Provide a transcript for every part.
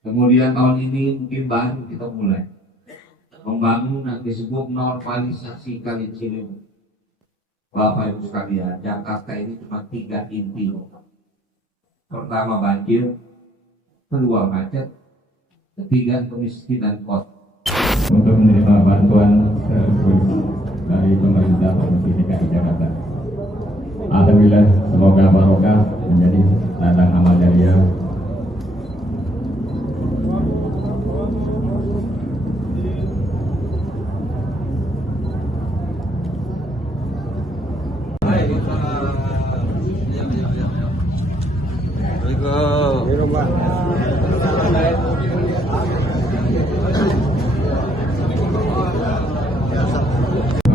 Kemudian tahun ini mungkin baru kita mulai membangun yang disebut normalisasi Kali Ciliwung. Bapak Ibu sekalian, Jakarta ini cuma 3 inti. Pertama banjir, kedua macet, ketiga kemiskinan kota. Untuk menerima bantuan sekaligus dari pemerintah Provinsi DKI Jakarta. Alhamdulillah, semoga barokah menjadi ladang amal jariah.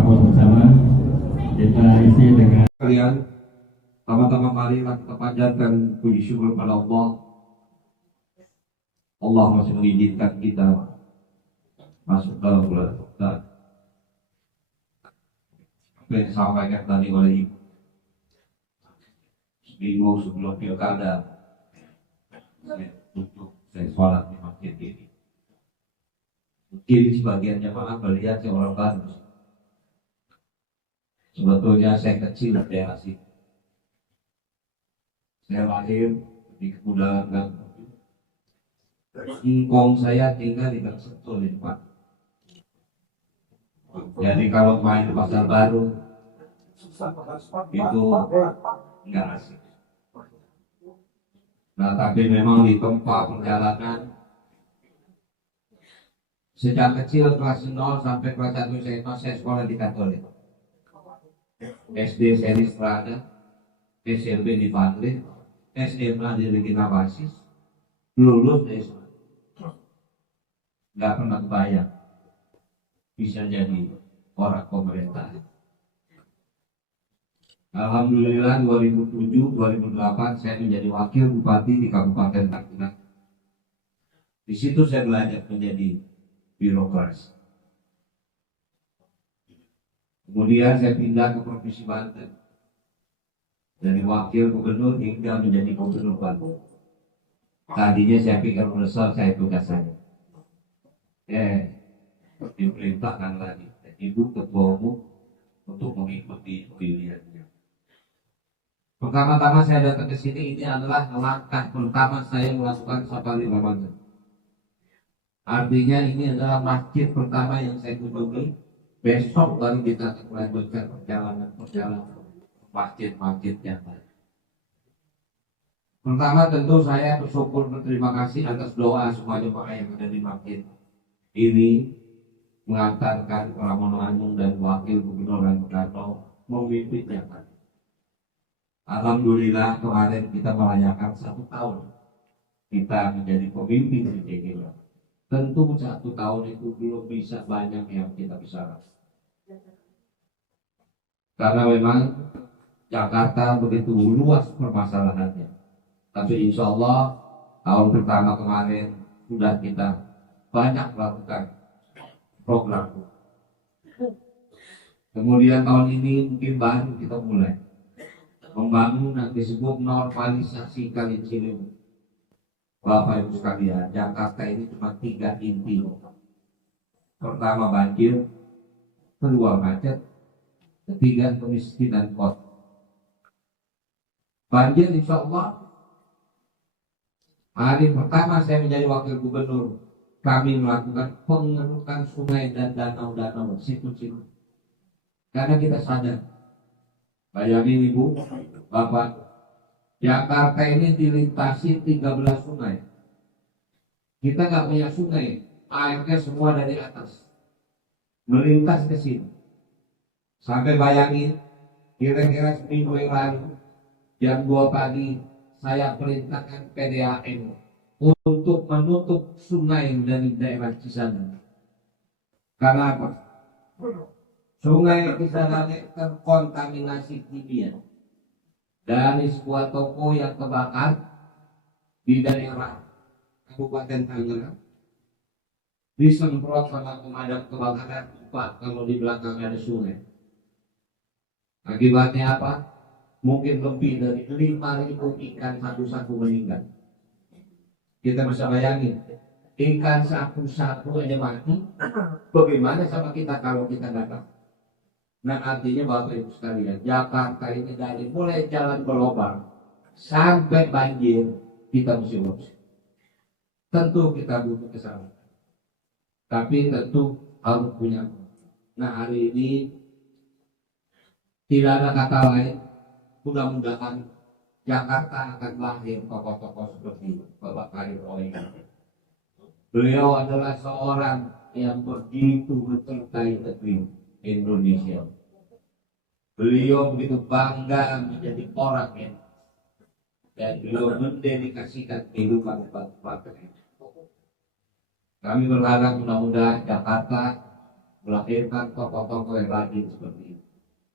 Bersama kita isi dengan Kalian, pertama-tama marilah kita panjatkan puji syukur kepada Allah. Allah masih mengizinkan kita masuk dalam bulan Ramadan. Apa yang disampaikan tadi oleh Ibu, seminggu sebelum pilkada, saya sholat di masjid ini. Mungkin sebagian jamaah melihat saya orang baru. Sebetulnya saya kecil di daerah sini. Saya lahir di Kemudahan Gang. Ingkong saya tinggal di Gang Sentul di depan. Jadi kalau main di pasar baru itu enggak asik. Nah, tapi memang di tempat perjalanan sejak kecil kelas 0 sampai kelas 1 saya sekolah di Katolik. SD saya di Strada, SMP di Padre, SMA di Regina Basis, lulus dari sana. Nggak pernah kebayang bisa jadi orang pemerintah. Alhamdulillah 2007-2008 saya menjadi wakil bupati di Kabupaten Tangerang. Di situ saya belajar menjadi birokras. Kemudian saya pindah ke Provinsi Banten, dari wakil gubernur hingga menjadi gubernur Banten. Tadinya saya pikir sudah selesai tugas saya. Diperintahkan lagi Ibu Ketua Umum untuk mengikuti pilihannya. Pertama-tama saya datang ke sini, ini adalah langkah pertama saya melakukan safari Ramadan. Artinya ini adalah masjid pertama yang saya kunjungi. Besok baru kita akan melanjutkan perjalanan masjid-masjid yang lain. Pertama tentu saya bersyukur berterima kasih atas doa semua jemaah yang ada di masjid ini mengantarkan Pramono Anung dan Wakil Gubernur dan Bupati memimpin yang tadi. Alhamdulillah kemarin kita merayakan 1 tahun kita menjadi pemimpin di DKI. Tentu 1 tahun itu belum bisa banyak yang kita bisa rasakan. Karena memang Jakarta begitu luas permasalahannya. Tapi insya Allah tahun pertama kemarin sudah kita banyak melakukan program. Kemudian tahun ini mungkin baru kita mulai membangun yang disebut normalisasi Kali Ciliwung. Bapak Ibu sekalian, Jakarta ini cuma 3 inti. Pertama banjir, kedua macet, ketiga kemiskinan kota. Banjir insya Allah hari pertama saya menjadi wakil gubernur, kami melakukan pengerukan sungai dan danau-danau, situ-situ. Karena kita sadar, bayangin Ibu, Bapak, Jakarta ini dilintasi 13 sungai. Kita nggak punya sungai, airnya semua dari atas melintas ke sini. Sampai bayangin, kira-kira seminggu yang lalu jam 2 pagi saya perintahkan PDAM untuk menutup sungai dari daerah Cisadane. Karena apa? Sungai Cisadane terkontaminasi kimia dari sebuah toko yang terbakar di daerah Kabupaten Tangerang, disemprot sama pemadam kebakaran. Pak, kalau di belakang ada sungai. Akibatnya apa? Mungkin lebih dari 5.000 ikan satu-satu meninggal. Kita bisa bayangin, ikan satu-satu aja mati, bagaimana sama kita kalau kita nggak tahu? Nah artinya Bapak Ibu sekalian, Jakarta ini dari mulai jalan berlobang sampai banjir, kita mesti urus. Tentu kita butuh kesalahan, tapi tentu harus punya. Nah hari ini tidak ada kata lain, mudah-mudahan Jakarta akan lahir tokoh-tokoh seperti Bapak Karim Roy. Beliau adalah seorang yang begitu mencintai negeri Indonesia. Beliau begitu bangga menjadi orang yang dan beliau mendedikasikan kehidupan bangsa. Kami berharap mudah-mudahan Jakarta melahirkan tokoh-tokoh yang rajin seperti ini,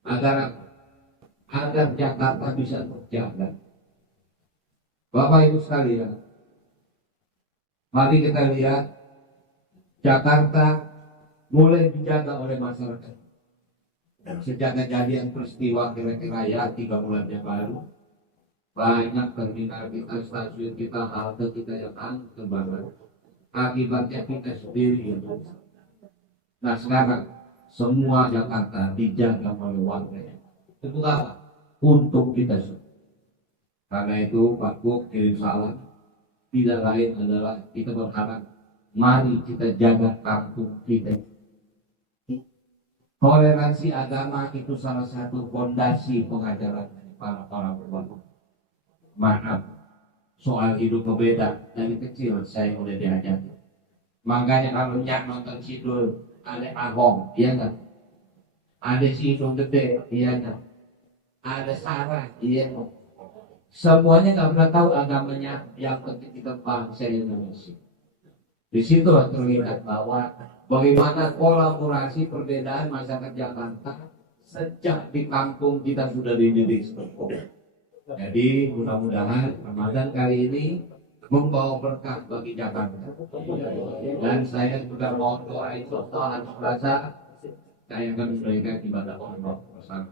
agar Jakarta bisa terjaga. Bapak Ibu sekalian, mari kita lihat Jakarta mulai dijaga oleh masyarakat. Sejak kejadian peristiwa kira-kira ya 3 bulan yang lalu, banyak terminal kita, stasiun kita, halte kita yang terbakar. Akibatnya kita sendiri yang rusak. Nah sekarang semua Jakarta dijaga oleh warganya. Itu apa? Untuk kita semua. Karena itu Pak Gub kirim salam, tidak lain adalah kita berharap mari kita jaga kampung kita. Toleransi agama itu salah satu fondasi pengajaran para ulama. Maaf, soal hidup berbeda dari kecil saya udah diajar. Makanya kalau nyak nonton sidul ada Ahong, iya nggak? Ada sidul gede, iya nggak? Ada Sarah, iya nggak? Semuanya nggak pernah tahu agamanya, yang penting kita bangsa Indonesia. Di situ terlihat bahwa bagaimana kolaborasi perbedaan masyarakat Jakarta sejak di kampung kita sudah dididik seperti itu. Jadi mudah-mudahan Ramadan kali ini membawa berkah bagi Jakarta. Dan saya juga mohon doa itu Tuhan Selasa saya akan memberikan ibadah Allah bersama.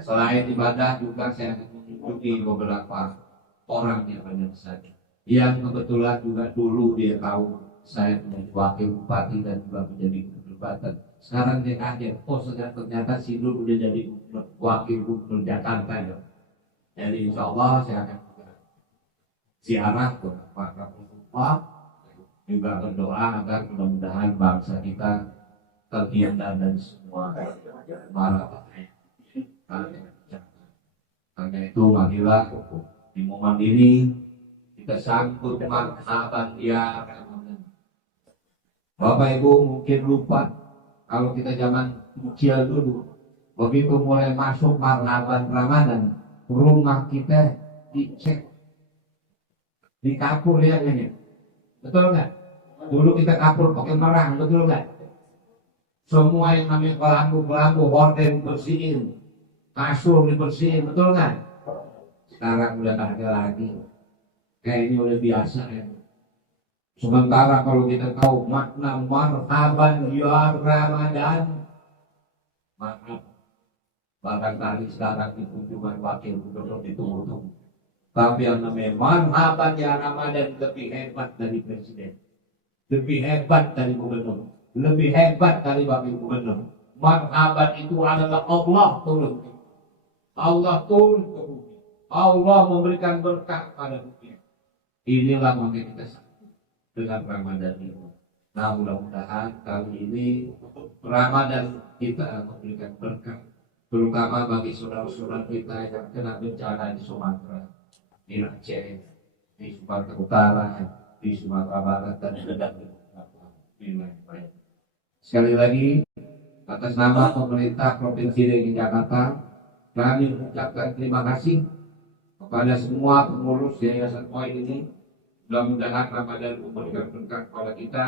Selain ibadah juga saya mengunjungi beberapa orang yang banyak saja, yang kebetulan juga dulu dia tahu saya menjadi wakil bupati dan juga menjadi gubernur Banten. Sekarang dia kaget, oh ternyata Sidul udah jadi wakil gubernur Jakarta ya. Jadi insya Allah saya akan ziarah ke Pak Kapolri, juga berdoa agar mudah-mudahan bangsa kita terhindar dari semua mara bahaya. Karena itu marilah di momen ini kita sambut marhaban ya Ramadan. Bapak Ibu mungkin lupa kalau kita zaman kecil dulu, begitu mulai masuk marhaban Ramadan, rumah kita dicek di kapur ya ini, betul nggak? Dulu kita kapur pakai merang, betul nggak? Semua yang namanya kelambu horden bersihin, kasur dibersihin, betul nggak? Sekarang udah tak ada lagi, kayak ini udah biasa ya. Sementara kalau kita tahu makna marhaban ya Ramadan, maaf, barangkali sekarang itu cuma wakil gubernur ditunggu-tunggu. Tapi yang namanya marhaban ya Ramadan lebih hebat dari presiden, lebih hebat dari gubernur, lebih hebat dari wakil gubernur. Marhaban itu adalah Allah turun. Allah turun ke bumi. Allah memberikan berkah pada bumi. Inilah makanya kita sambut dengan Ramadan ini. Nah mudah-mudahan kali ini Ramadan kita memberikan berkah, terutama bagi saudara-saudara kita yang kena bencana di Sumatera, di Aceh, di Sumatera Utara, di Sumatera Barat dan di wilayah. Sekali lagi atas nama pemerintah Provinsi DKI Jakarta, kami mengucapkan terima kasih kepada semua pengurus Yayasan Poin ini. Mudah-mudahan Ramadan memberikan berkah kepada kita